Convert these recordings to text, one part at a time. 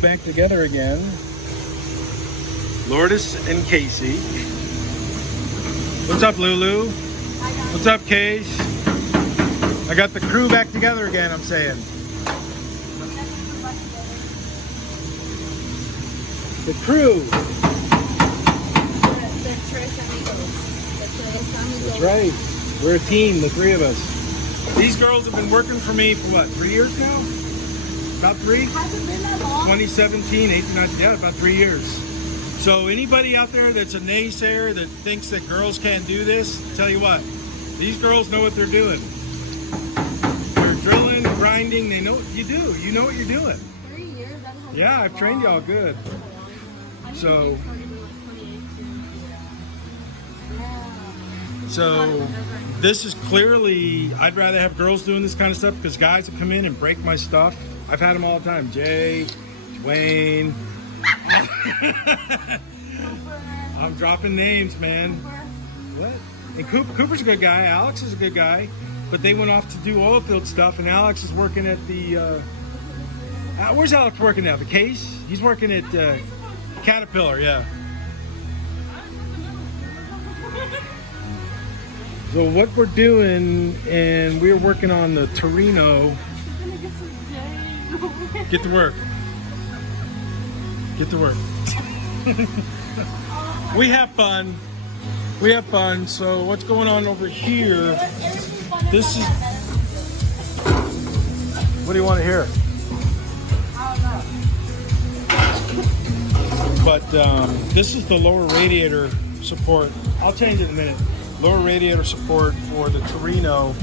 back together again. Lourdes and Casey. What's up, Lulu? What's up, Case? I got the crew back together again, I'm saying. The crew. That's right. We're a team, the three of us. These girls have been working for me for what, 3 years now? About 3? Hasn't been that long. 2017, 18, 19, yeah, about 3 years. So anybody out there that's a naysayer that thinks that girls can't do this, tell you what, these girls know what they're doing. They're drilling, grinding, they know what you do. You know what you're doing. 3 years? That hasn't Yeah, been I've trained y'all long. good. I So- think we started in like 2018. Yeah. So this is clearly, I'd rather have girls doing this kind of stuff because guys will come in and break my stuff. I've had them all the time. Jay, Wayne. I'm dropping names, man. What? And Cooper's a good guy. Alex is a good guy. But they went off to do oil field stuff, and Alex is working at the... where's Alex working now? The Case? He's working at Caterpillar, yeah. So what we're doing, and we're working on the Torino. Get to work. Get to work. We have fun. We have fun. So what's going on over here? This is... What do you want to hear? But this is the lower radiator support. I'll change it in a minute. Lower radiator support for the Torino.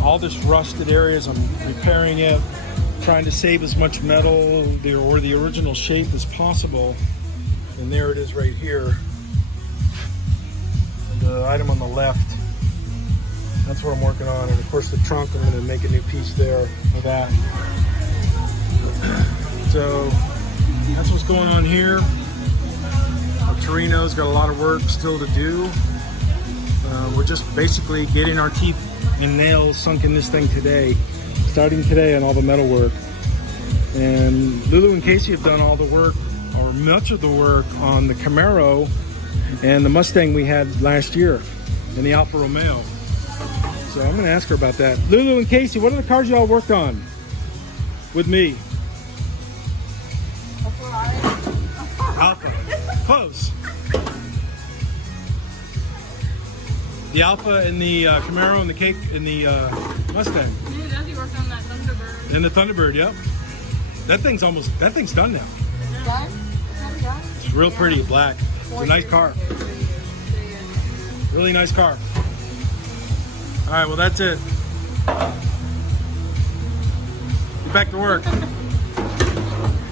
All this rusted areas, I'm repairing it, trying to save as much metal or the original shape as possible. And there it is right here. The item on the left. That's what I'm working on. And of course the trunk, I'm going to make a new piece there of that. So that's what's going on here. The Torino's got a lot of work still to do. We're just basically getting our teeth and nails sunk in this thing today. Starting today on all the metal work. And Lulu and Casey have done all the work, or much of the work, on the Camaro and the Mustang we had last year, and the Alfa Romeo. So I'm gonna ask her about that. Lulu and Casey, what are the cars y'all worked on with me? Alpha. Close. The Alpha and the Camaro and the Cake and the Mustang. Dude, Desi worked on that Thunderbird. And the Thunderbird, yep. That thing's done now. Done? It's real pretty, black. It's a nice car. Really nice car. All right, well that's it. Get back to work.